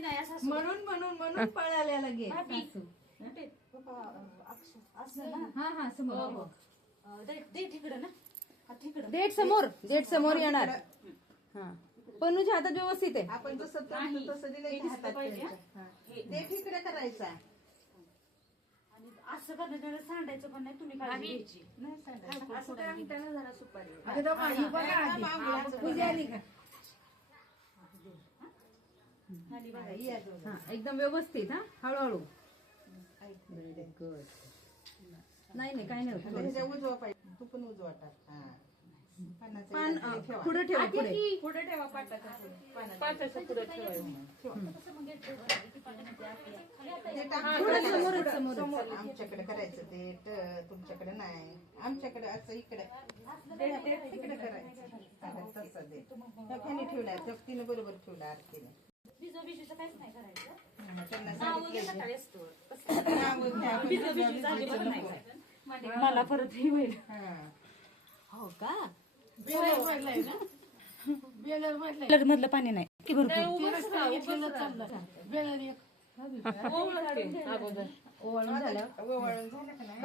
नाही असं म्हणून म्हणून म्हणून पळायला घे असं ना. हा हा समोर दे तिकडं ना. डेट समोर येणार. हा पन्नूच्या हातात व्यवस्थित आहे. आपण जसं तसं दिलं की हातात त्यांच्या. ते ठिकडे करायचा आणि असं करण्याच्या सांडायचं पण नाही. तुम्ही काळजी घ्यायची. असं काय म्हणताना जरा सुपारी खाली बघा. हा एकदम व्यवस्थित. हा हळूहळू. गुड. नाही काय नाही होत. ह्याच्या उजवा पाहिजे. तू पण उजवा टाक. हा पान पुढे ठेवा. पुढे ठेवा पाटाच्या पुढे समोर आमच्याकडे करायचं ते तुमच्याकडे नाही. आमच्याकडे असं इकडे तिकडे करायचं तसं दे. त्याने ठेवला तिने बरोबर ठेवला आरतीने. बिजूचं काहीच नाही करायचं. त्यांना नाव घे सांगितलं सकाळी असतो. हा. मला परत हे होईल. हो का मधलं पाणी नाही की भरपूर ओवाळून झालं. ओवाळून झालं का नाही